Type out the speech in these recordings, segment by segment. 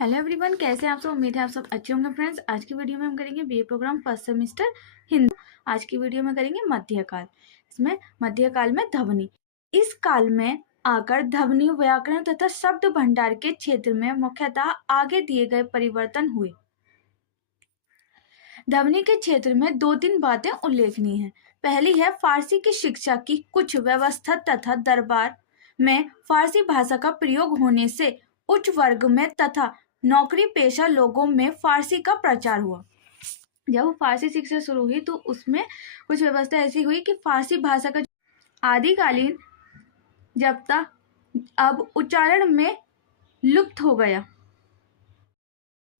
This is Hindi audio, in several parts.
हेलो एवरीवन, कैसे हैं आप सब। उम्मीद है आप सब अच्छे होंगे। फ्रेंड्स, आज की वीडियो में हम करेंगे BA programme first semester Hindi. आज की वीडियो में करेंगे मध्यकाल। इसमें मध्यकाल में ध्वनि। इस काल में आकर ध्वनि, व्याकरण तथा शब्द भंडार के क्षेत्र में मुख्यतः आगे दिए गए परिवर्तन हुए। ध्वनि के क्षेत्र में दो तीन बातें उल्लेखनीय हैं। पहली है फारसी की शिक्षा की कुछ व्यवस्था तथा दरबार में फारसी भाषा का प्रयोग होने से उच्च वर्ग में तथा नौकरी पेशा लोगों में फारसी का प्रचार हुआ। जब फारसी शिक्षा शुरू हुई तो उसमें कुछ व्यवस्था ऐसी हुई कि फारसी भाषा का आदिकालीन जब तक अब उच्चारण में लुप्त हो गया।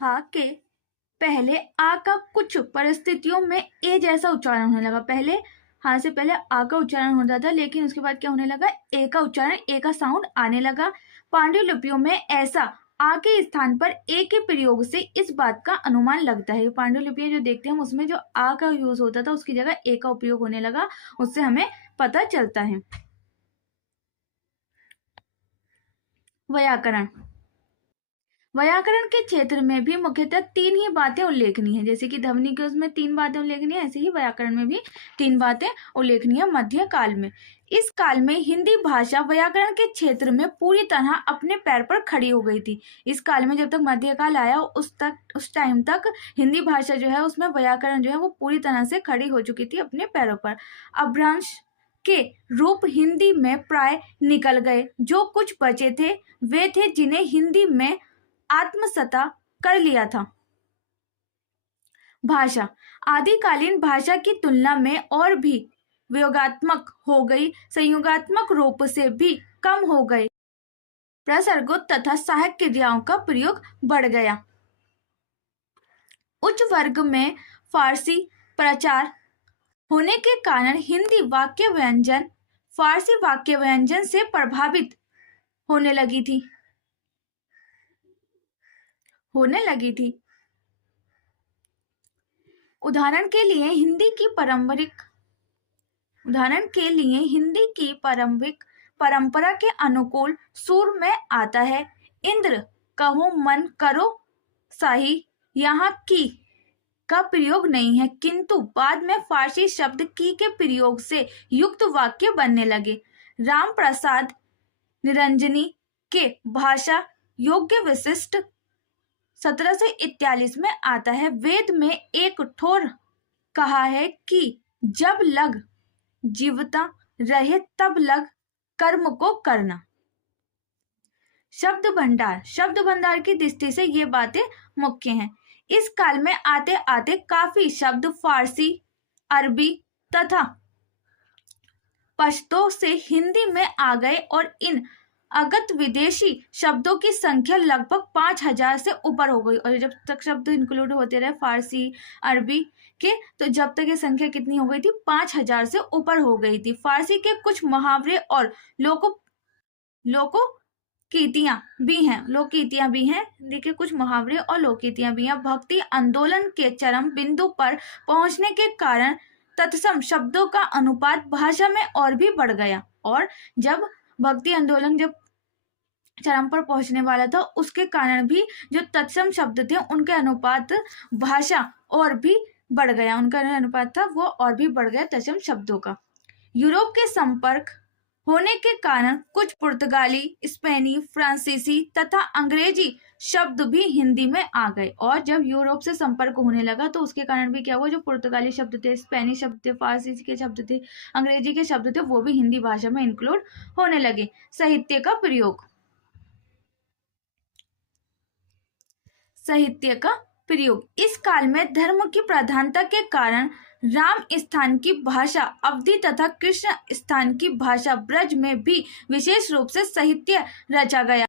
हा के पहले आ का कुछ परिस्थितियों में ए जैसा उच्चारण होने लगा। पहले हाँ से पहले आ का उच्चारण होता था, लेकिन उसके बाद क्या होने लगा, ए का उच्चारण, ए का साउंड आने लगा। पांडुलिपियों में ऐसा आ के स्थान पर ए के प्रयोग से इस बात का अनुमान लगता है। पांडुलिपियां जो देखते हैं हम उसमें जो आ का यूज होता था उसकी जगह ए का उपयोग होने लगा, उससे हमें पता चलता है। व्याकरण। व्याकरण के क्षेत्र में भी मुख्यतः तीन ही बातें उल्लेखनीय हैं। जैसे कि ध्वनि के उसमें तीन बातें उल्लेखनीय, ऐसे ही व्याकरण में भी तीन बातें उल्लेखनीय मध्य काल में। इस काल में हिंदी भाषा व्याकरण के क्षेत्र में पूरी तरह अपने पैर पर खड़ी हो गई थी। इस काल में जब तक मध्यकाल आया उस टाइम तक हिंदी भाषा जो है उसमें व्याकरण जो है वो पूरी तरह से खड़ी हो चुकी थी अपने पैरों पर। अपभ्रंश के रूप हिंदी में प्राय निकल गए। जो कुछ बचे थे वे थे जिन्हें हिंदी में आत्मसता कर लिया था। भाषा आदिकालीन भाषा की तुलना में और भी वियोगात्मक हो गई, संयोगात्मक रूप से भी कम हो गए। प्रसर्गों तथा सहायक क्रियाओं का प्रयोग बढ़ गया। उच्च वर्ग में फारसी प्रचार होने के कारण हिंदी वाक्य व्यंजन फारसी वाक्य व्यंजन से प्रभावित होने लगी थी। उदाहरण के लिए हिंदी की पारंपरिक परंपरा के अनुकूल सुर में आता है। इंद्र कहो मन करो साही, यहाँ की का प्रयोग नहीं है, किंतु बाद में फारसी शब्द की के प्रयोग से युक्त वाक्य बनने लगे। राम प्रसाद निरंजनी के भाषा योग्य विशिष्ट 1741 में आता है। वेद में एक ठोर कहा है कि जब लग जीवता रहे तब लग कर्म को करना। शब्द भंडार की दृष्टि से ये बातें मुख्य हैं। इस काल में आते आते काफी शब्द फारसी, अरबी तथा पश्तो से हिंदी में आ गए और इन अगत विदेशी शब्दों की संख्या लगभग 5000 से ऊपर हो गई। और जब तक शब्द इंक्लूड होते रहे फारसी, अरबी के, तो जब तक ये संख्या कितनी हो गई थी, 5000 से ऊपर हो गई थी। फारसी के कुछ मुहावरे और लोकोक्तियां भी हैं। हिंदी के कुछ मुहावरे और लोकोक्तियां भी हैं। भक्ति आंदोलन के चरम बिंदु पर पहुंचने के कारण तत्सम शब्दों का अनुपात भाषा में और भी बढ़ गया। और जब भक्ति आंदोलन जब चरम पर पहुंचने वाला था उसके कारण भी जो तत्सम शब्द थे उनके अनुपात भाषा और भी बढ़ गया, उनका अनुपात था वो और भी बढ़ गया तत्सम शब्दों का। यूरोप के संपर्क होने के कारण कुछ पुर्तगाली, स्पेनी, फ्रांसीसी तथा अंग्रेजी शब्द भी हिंदी में आ गए। और जब यूरोप से संपर्क होने लगा तो उसके कारण भी क्या हुआ, जो पुर्तगाली शब्द थे, स्पेनी शब्द थे, फारसी के शब्द थे, अंग्रेजी के शब्द थे, वो भी हिंदी भाषा में इंक्लूड होने लगे। साहित्य का प्रयोग इस काल में धर्म की प्रधानता के कारण राम स्थान की भाषा अवधी तथा कृष्ण स्थान की भाषा ब्रज में भी विशेष रूप से साहित्य रचा गया।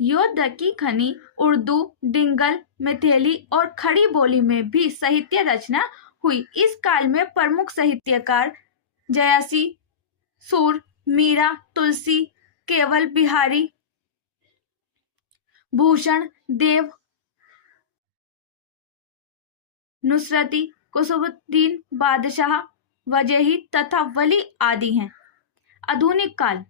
योद्दकी खनी, उर्दू, डिंगल, मैथिली और खड़ी बोली में भी साहित्य रचना हुई। इस काल में प्रमुख साहित्यकार जयासी, सूर, मीरा, तुलसी, केवल बिहारी, भूषण देव, नुसरती, कुतुबुद्दीन बादशाह, वजही तथा वली आदि हैं। आधुनिक काल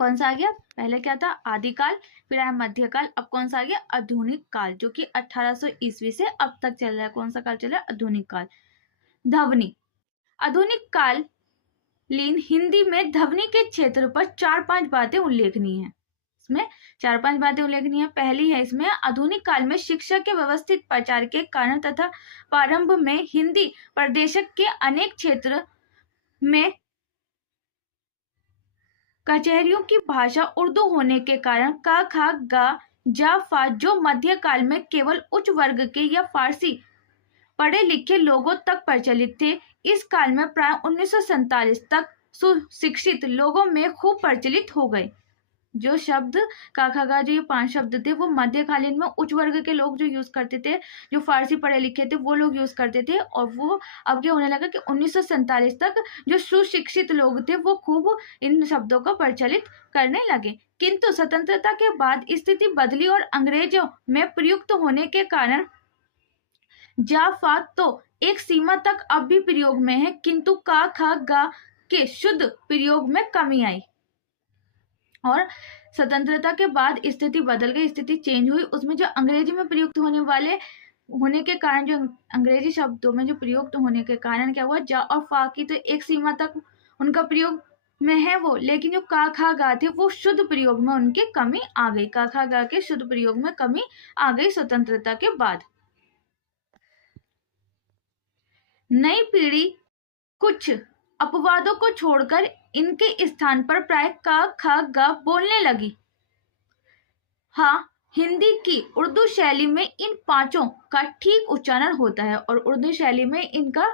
कौन सा आ गया? पहले क्या था? आदिकाल, फिर आया मध्यकाल, अब कौन सा आ गया? आधुनिक काल, जो कि 1800 ईस्वी से अब तक चल रहा है। कौन सा काल चल रहा है? आधुनिक काल। ध्वनि। आधुनिक काल लीन हिंदी में ध्वनि के क्षेत्र पर 4-5 बातें उल्लेखनीय हैं। इसमें 4-5 बातें उल्लेखनीय है। पहली है इसमें, आधुनिक काल में शिक्षा के व्यवस्थित प्रचार के कारण तथा प्रारंभ में हिंदी प्रदेश के अनेक क्षेत्र में कचहरियों की भाषा उर्दू होने के कारण का, खा, गा, जा, फा, जो मध्यकाल में केवल उच्च वर्ग के या फारसी पढ़े लिखे लोगों तक प्रचलित थे, इस काल में प्राय 1947 तक सुशिक्षित लोगों में खूब प्रचलित हो गए। जो शब्द का, खा, गा, जो ये 5 शब्द थे, वो मध्यकालीन में उच्च वर्ग के लोग जो यूज करते थे, जो फारसी पढ़े लिखे थे, वो लोग यूज करते थे। और वो अब क्या होने लगा कि 1947 तक जो सुशिक्षित लोग थे वो खूब इन शब्दों को प्रचलित करने लगे। किंतु स्वतंत्रता के बाद स्थिति बदली और अंग्रेजों में प्रयुक्त होने के कारण जाफात तो एक सीमा तक अब भी प्रयोग में है, किंतु का, खा, गा के शुद्ध प्रयोग में कमी आई। और स्वतंत्रता के बाद स्थिति बदल गई, स्थिति चेंज हुई। उसमें जो अंग्रेजी में प्रयुक्त होने के कारण, जो अंग्रेजी शब्दों में जो प्रयुक्त होने के कारण क्या हुआ, जा और फा की तो एक सीमा तक उनका प्रयोग में है वो, लेकिन जो का, खा, गा थे वो शुद्ध प्रयोग में उनकी कमी आ गई। का, खा, गा के शुद्ध प्रयोग में कमी आ गई स्वतंत्रता के बाद। नई पीढ़ी कुछ अपवादों को छोड़कर इनके स्थान पर प्राय का, खा, गा बोलने लगी। हाँ, हिंदी की उर्दू शैली में इन पांचों का ठीक उच्चारण होता है, और उर्दू शैली में इनका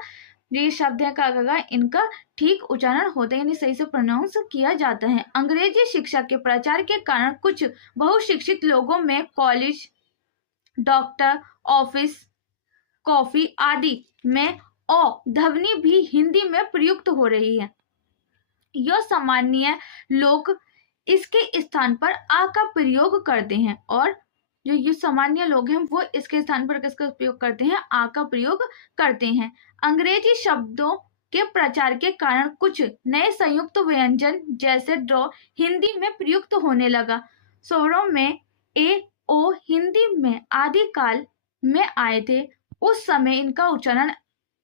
ये शब्द है का, गा, इनका ठीक उच्चारण होता है, यानी सही से प्रोनाउंस किया जाता है। अंग्रेजी शिक्षा के प्रचार के कारण कुछ बहुशिक्षित लोगों में कॉलेज, डॉक्टर, ऑफिस, कॉफी आदि में ओ ध्वनि भी हिंदी में प्रयुक्त हो रही है। यह सामान्य लोग इसके स्थान पर आ का प्रयोग करते हैं, और जो ये सामान्य लोग हैं वो इसके स्थान पर किसका प्रयोग करते हैं? आ का प्रयोग करते हैं। अंग्रेजी शब्दों के प्रचार के कारण कुछ नए संयुक्त व्यंजन जैसे ड्रॉ हिंदी में प्रयुक्त होने लगा। स्वरों में ए, ओ हिंदी में आदिकाल में आए थे। उस समय इनका उच्चारण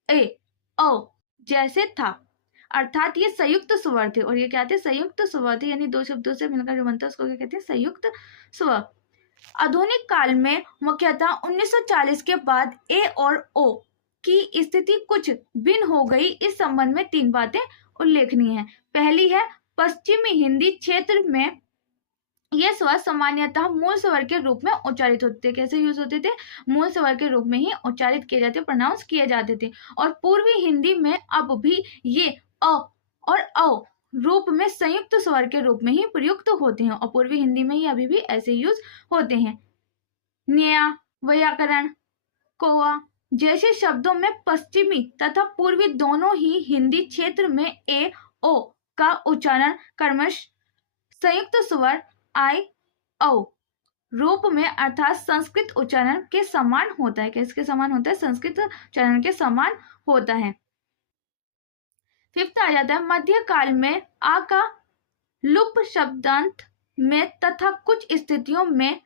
ए, ओ जैसे था, अर्थात ये संयुक्त स्वर थे। और ये क्या थे? संयुक्त स्वर थे, यानी दो शब्दों से मिलकर जो बनता है उसको क्या कहते हैं? संयुक्त स्वर। आधुनिक काल में मुख्यतः 1940 के बाद ए और ओ की स्थिति कुछ भिन्न हो गई। इस संबंध में 3 बातें उल्लेखनीय हैं। पहली है, पश्चिमी हिंदी क्षेत्र में ये स्वर सामान्यतः मूल स्वर के रूप में उच्चारित होते थे। कैसे यूज होते थे? मूल स्वर के रूप में ही उच्चारित किए जाते, प्रोनाउंस किए जाते थे। और पूर्वी हिंदी में अब भी ये अ और औ रूप में संयुक्त स्वर के रूप में ही प्रयुक्त होते हैं, और पूर्वी हिंदी में ही अभी भी ऐसे यूज होते हैं। न्या, व्याकरण, कोवा जैसे शब्दों में पश्चिमी तथा पूर्वी दोनों ही हिंदी क्षेत्र में ए, ओ का उच्चारण क्रमश संयुक्त स्वर आई, औ रूप में अर्थात संस्कृत उच्चारण के समान होता है। किसके समान होता है? संस्कृत उच्चारण के समान होता है। 5th आ जाता है, मध्यकाल में आ का लुप शब्दांत में तथा कुछ स्थितियों में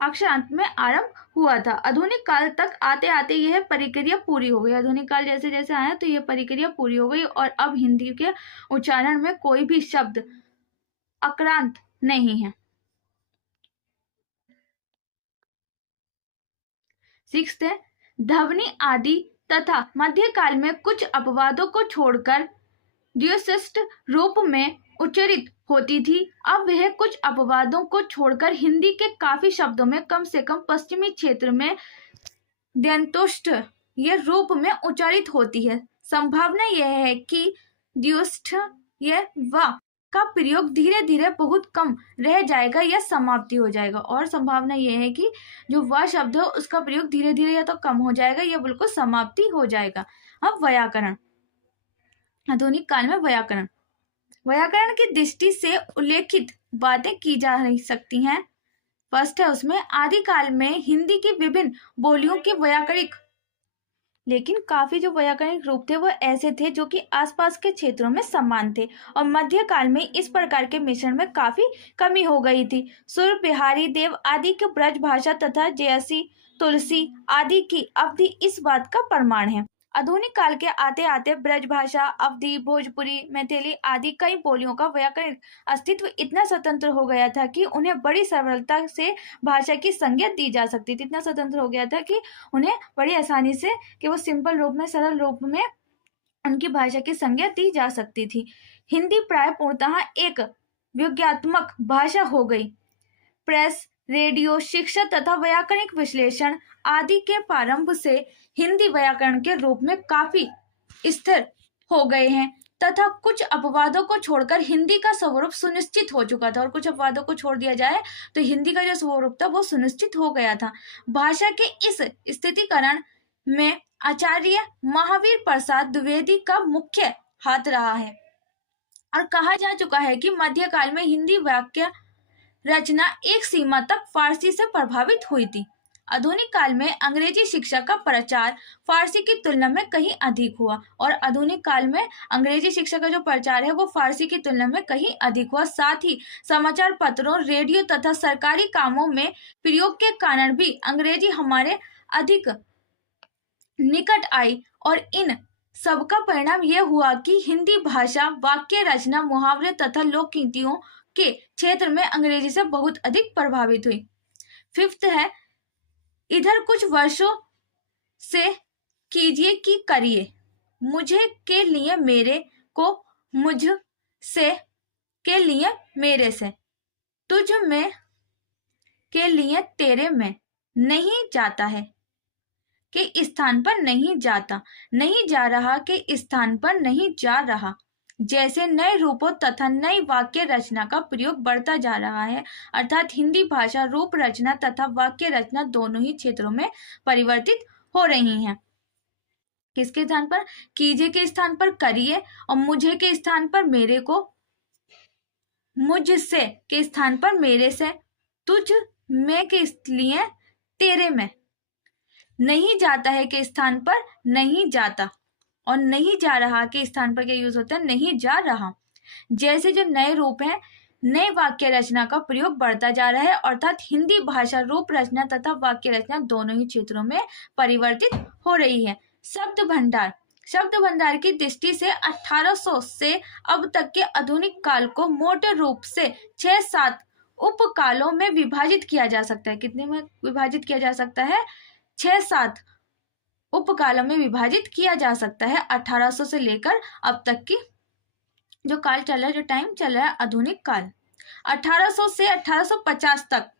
अक्षरांत में आरंभ हुआ था। आधुनिक काल तक आते आते यह प्रक्रिया पूरी हो गई। आधुनिक काल जैसे जैसे आया तो यह प्रक्रिया पूरी हो गई, और अब हिंदी के उच्चारण में कोई भी शब्द अक्रांत नहीं है। 6th है, ध्वनि आदि तथा मध्यकाल में कुछ अपवादों को छोड़कर द्विशिष्ट रूप में उच्चारित होती थी। अब वह कुछ अपवादों को छोड़कर हिंदी के काफी शब्दों में कम से कम पश्चिमी क्षेत्र में द्यंतोष्ठ यह रूप में उच्चारित होती है। संभावना यह है कि द्युष्ठ यह वा का प्रयोग धीरे धीरे बहुत कम रह जाएगा या समाप्ति हो जाएगा। और संभावना यह है कि जो वह शब्द है उसका प्रयोग धीरे धीरे या तो कम हो जाएगा या बिल्कुल समाप्ति हो जाएगा। अब व्याकरण। आधुनिक काल में व्याकरण की दृष्टि से उल्लेखित बातें की जा सकती हैं। फर्स्ट है उसमें, आदिकाल में हिंदी की विभिन्न बोलियों के व्याकरणिक लेकिन काफी जो वैयाकरणिक रूप थे वो ऐसे थे जो कि आसपास के क्षेत्रों में समान थे और मध्यकाल में इस प्रकार के मिश्रण में काफी कमी हो गई थी। सूर्य बिहारी देव आदि के ब्रज भाषा तथा जयसी तुलसी आदि की अवधि इस बात का प्रमाण है। आधुनिक काल के आते आते ब्रज भाषा, अवधी, भोजपुरी, मैथिली आदि कई बोलियों का व्याकरणिक अस्तित्व इतना स्वतंत्र हो गया था कि उन्हें बड़ी सरलता से भाषा की संज्ञा दी जा सकती थी। इतना स्वतंत्र हो गया था कि उन्हें बड़ी आसानी से कि वो सिंपल रूप में, सरल रूप में उनकी भाषा की संज्ञा दी जा सकती थी। हिंदी प्राय पूर्णतः एक व्यंग्यात्मक भाषा हो गई। प्रेस, रेडियो, शिक्षा तथा व्याकरणिक विश्लेषण आदि के प्रारंभ से हिंदी व्याकरण के रूप में काफी स्थिर हो गए हैं तथा कुछ अपवादों को छोड़कर हिंदी का स्वरूप सुनिश्चित हो चुका था। और कुछ अपवादों को छोड़ दिया जाए तो हिंदी का जो स्वरूप था वो सुनिश्चित हो गया था। भाषा के इस स्थितिकरण में आचार्य महावीर प्रसाद द्विवेदी का मुख्य हाथ रहा है और कहा जा चुका है कि मध्यकाल में हिंदी वाक्य रचना एक सीमा तक फारसी से प्रभावित हुई थी। आधुनिक काल में अंग्रेजी शिक्षा का प्रचार फारसी की तुलना में कहीं अधिक हुआ और आधुनिक काल में अंग्रेजी शिक्षा का जो प्रचार है वो फारसी की तुलना में कहीं अधिक हुआ। साथ ही समाचार पत्रों, रेडियो तथा सरकारी कामों में प्रयोग के कारण भी अंग्रेजी हमारे अधिक निकट आई और इन सबका परिणाम यह हुआ कि हिंदी भाषा वाक्य रचना, मुहावरे तथा लोकनीतियों के क्षेत्र में अंग्रेजी से बहुत अधिक प्रभावित हुई। फिफ्थ है, इधर कुछ वर्षों से कीजिए कि करिए, मुझे के लिए मेरे को, मुझ से के लिए मेरे से, तुझ में के लिए तेरे में, नहीं जाता है के स्थान पर नहीं जाता, नहीं जा रहा के स्थान पर नहीं जा रहा, जैसे नए रूपों तथा नई वाक्य रचना का प्रयोग बढ़ता जा रहा है। अर्थात हिंदी भाषा रूप रचना तथा वाक्य रचना दोनों ही क्षेत्रों में परिवर्तित हो रही है। किसके स्थान पर? कीजिए के स्थान पर करिए और मुझे के स्थान पर मेरे को, मुझसे के स्थान पर मेरे से, तुझ में के लिए तेरे में, नहीं जाता है के स्थान पर नहीं जाता और नहीं जा रहा के स्थान पर क्या यूज होता है? नहीं जा रहा। जैसे जो नए रूप हैं, नए वाक्य रचना का प्रयोग बढ़ता जा रहा है। अर्थात हिंदी भाषा रूप रचना तथा वाक्य रचना दोनों ही क्षेत्रों में परिवर्तित हो रही है। शब्द भंडार, शब्द भंडार की दृष्टि से 1800 से अब तक के आधुनिक काल को मोटे रूप से 6-7 उपकालों में विभाजित किया जा सकता है। कितने में विभाजित किया जा सकता है? 6-7 उपकालों में विभाजित किया जा सकता है। 1800 से लेकर अब तक की जो काल चल रहा है, जो टाइम चल रहा है, आधुनिक काल। 1800 से 1850 तक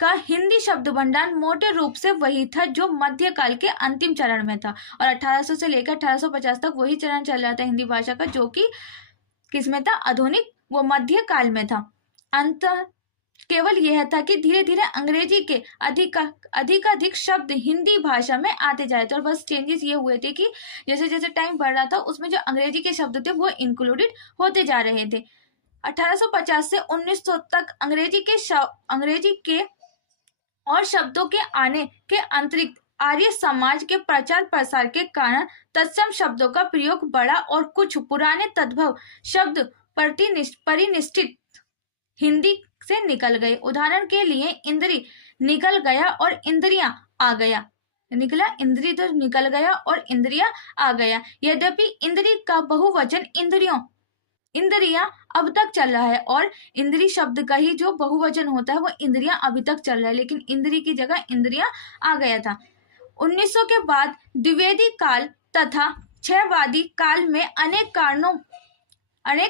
का हिंदी शब्द भंडार मोटे रूप से वही था जो मध्यकाल के अंतिम चरण में था और 1800 से लेकर 1850 तक वही चरण चल रहा था हिंदी भाषा का, जो कि किसमें था? आधुनिक वो मध्यकाल में था। अंतर केवल यह था कि धीरे धीरे अंग्रेजी के अधिक शब्द हिंदी भाषा में आते जा रहे थे और बस चेंजेस ये हुए थे कि जैसे जैसे टाइम बढ़ रहा था उसमें जो अंग्रेजी के शब्द थे वो इंक्लूडेड होते जा रहे थे। 1850 से 1900 तक अंग्रेजी के और शब्दों के आने के अतिरिक्त आर्य समाज के प्रचार प्रसार के कारण तत्सम शब्दों का प्रयोग बढ़ा और कुछ पुराने तद्भव शब्द परिनिष्ठित हिंदी से निकल गए। उदाहरण के लिए इंद्री निकल गया और इंद्रियां आ गया, निकला इंद्री तो निकल गया और इंद्रिया आ गया। यद्यपि इंद्री का बहुवचन इंद्रियां अब तक चल रहा है और इंद्री शब्द का ही जो बहुवचन होता है वो इंद्रियां अभी तक चल रहा है, लेकिन इंद्री की जगह इंद्रियां आ गया था। 1900 के बाद द्विवेदी काल तथा क्षयवादी काल में अनेक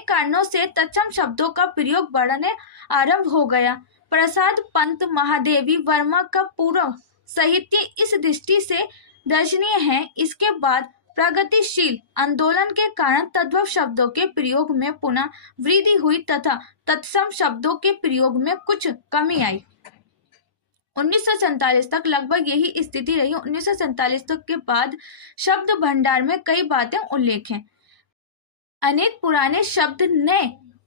कारणों से तत्सम शब्दों का प्रयोग बढ़ने आरंभ हो गया। प्रसाद पंत महादेवी वर्मा का पूर्व साहित्य इस दृष्टि से दर्शनीय है। इसके बाद प्रगतिशील आंदोलन के कारण तद्भव शब्दों के प्रयोग में पुनः वृद्धि हुई तथा तत्सम शब्दों के प्रयोग में कुछ कमी आई। 1947 तक लगभग यही स्थिति रही। 1947 तक के बाद शब्द भंडार में कई बातें उल्लेख हैं। अनेक पुराने शब्द नए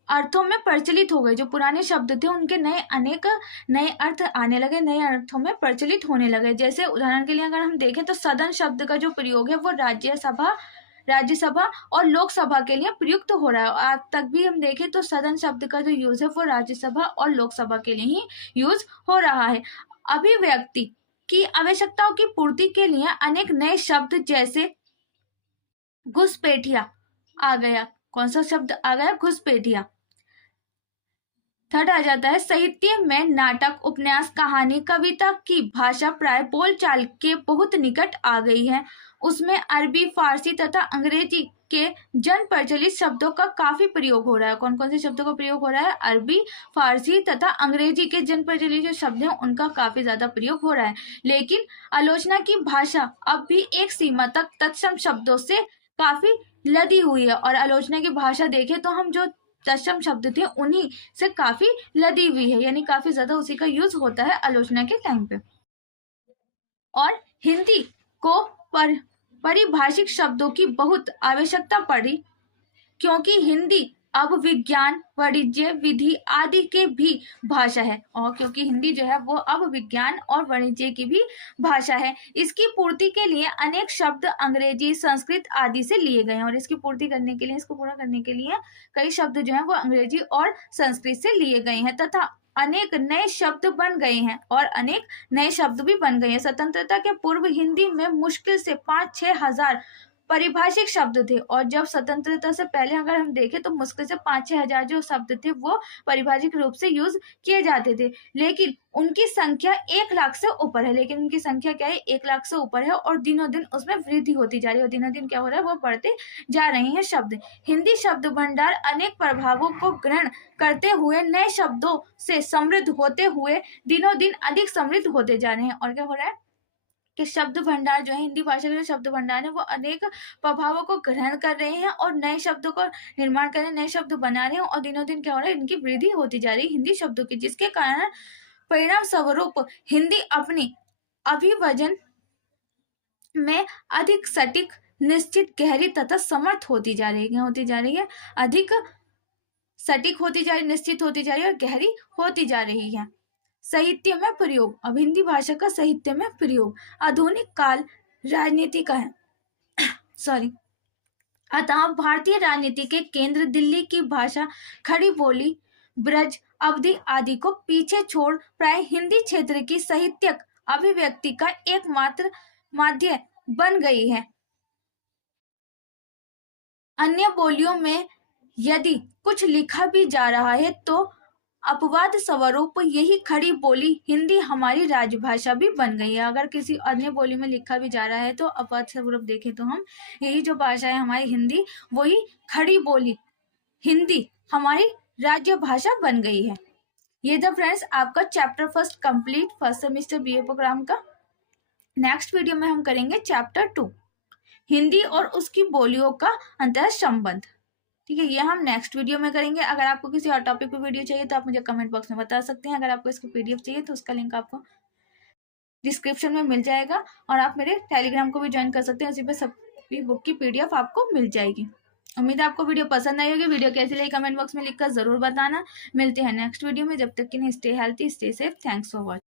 अर्थों में प्रचलित हो गए। जो पुराने शब्द थे उनके अनेक नए अर्थ आने लगे, नए अर्थों में प्रचलित होने लगे। जैसे उदाहरण के लिए अगर हम देखें तो सदन शब्द का जो प्रयोग है वो राज्यसभा और लोकसभा के लिए प्रयुक्त हो रहा है। आज तक भी हम देखें तो सदन शब्द का जो यूज है वो राज्यसभा और लोकसभा के लिए ही यूज हो रहा है। अभिव्यक्ति की आवश्यकताओं की पूर्ति के लिए अनेक नए शब्द जैसे घुसपैठिया आ गया। कौन सा शब्द आ गया? घुसपैठिया। थर्ड आ जाता है साहित्य में नाटक, उपन्यास, कहानी, कविता की भाषा प्राय बोलचाल के बहुत निकट आ गई है। उसमें अरबी, फारसी तथा अंग्रेजी के जन प्रचलित शब्दों का काफी प्रयोग हो रहा है। कौन कौन से शब्दों का प्रयोग हो रहा है? अरबी, फारसी तथा अंग्रेजी के जन प्रचलित जो शब्द हैं उनका काफी ज्यादा प्रयोग हो रहा है। लेकिन आलोचना की भाषा अब भी एक सीमा तक तत्सम शब्दों से काफी लदी हुई है। और आलोचना की भाषा देखें तो हम जो तत्सम शब्द थे उन्हीं से काफी लदी हुई है, यानी काफी ज्यादा उसी का यूज होता है आलोचना के टाइम पे। और हिंदी को परिभाषिक शब्दों की बहुत आवश्यकता पड़ी, क्योंकि हिंदी अब विज्ञान, वाणिज्य, विधि आदि के भी भाषा है। और क्योंकि हिंदी जो है वो अब विज्ञान और वाणिज्य की भी भाषा है। इसकी पूर्ति के लिए अनेक शब्द अंग्रेजी, संस्कृत आदि से लिए गए हैं। और इसकी पूर्ति करने के लिए, इसको पूरा करने के लिए कई शब्द जो है वो अंग्रेजी और संस्कृत से लिए गए हैं तथा अनेक नए शब्द बन गए हैं और अनेक नए शब्द भी बन गए हैं। स्वतंत्रता के पूर्व हिंदी में मुश्किल से 5-6 हजार परिभाषिक शब्द थे। और जब स्वतंत्रता से पहले अगर हम देखें तो मुश्किल से 5-6 हजार जो शब्द थे वो परिभाषिक रूप से यूज किए जाते थे। लेकिन उनकी संख्या 1 लाख से ऊपर है। लेकिन उनकी संख्या क्या है? 1 लाख से ऊपर है और दिनों दिन उसमें वृद्धि होती जा रही है। और दिनों दिन क्या हो रहा है? वो बढ़ते जा रहे हैं शब्द। हिंदी शब्द भंडार अनेक प्रभावों को ग्रहण करते हुए नए शब्दों से समृद्ध होते हुए दिनों दिन अधिक समृद्ध होते जा रहे हैं। और क्या हो रहा है कि शब्द भंडार जो है, हिंदी भाषा के जो शब्द भंडार है वो अनेक प्रभावों को ग्रहण कर रहे हैं और नए शब्दों को निर्माण कर रहे हैं, नए शब्द बना रहे हैं। और दिनों दिन क्या हो रहा है? इनकी वृद्धि होती जा रही है हिंदी शब्दों की, जिसके कारण परिणाम स्वरूप हिंदी अपनी अभिव्यंजन में अधिक सटीक, निश्चित, गहरी तथा समर्थ होती जा रही है। क्या होती जा रही है? अधिक सटीक होती जा रही, निश्चित होती जा रही है और गहरी होती जा रही है। साहित्य में प्रयोग। अब हिंदी भाषा का साहित्य में प्रयोग आधुनिक काल राजनीति का है सॉरी अतः भारतीय राजनीति के केंद्र दिल्ली की भाषा, खड़ी बोली, ब्रज, अवधि आदि को पीछे छोड़ प्राय हिंदी क्षेत्र की साहित्यिक अभिव्यक्ति का एकमात्र माध्यम बन गई है। अन्य बोलियों में यदि कुछ लिखा भी जा रहा है तो अपवाद स्वरूप यही खड़ी बोली हिंदी हमारी राजभाषा भी बन गई है। अगर किसी अन्य बोली में लिखा भी जा रहा है तो अपवाद स्वरूप देखें तो हम यही जो भाषा है हमारी हिंदी, वही खड़ी बोली हिंदी हमारी राज्य भाषा बन गई है। ये था फ्रेंड्स आपका chapter first complete, first semester BA programme का। नेक्स्ट वीडियो में हम करेंगे चैप्टर 2 हिंदी और उसकी बोलियों का अंतर संबंध। ठीक है, ये हम नेक्स्ट वीडियो में करेंगे। अगर आपको किसी और टॉपिक पे वीडियो चाहिए तो आप मुझे कमेंट बॉक्स में बता सकते हैं। अगर आपको इसका पीडीएफ चाहिए तो उसका लिंक आपको डिस्क्रिप्शन में मिल जाएगा और आप मेरे टेलीग्राम को भी ज्वाइन कर सकते हैं। उसी पे सभी बुक की पीडीएफ आपको मिल जाएगी। उम्मीद है आपको वीडियो पसंद आई होगी। वीडियो कैसी लगी कमेंट बॉक्स में लिखकर जरूर बताना। मिलते हैं नेक्स्ट वीडियो में। जब तक के लिए stay healthy, stay safe. Thanks for watching.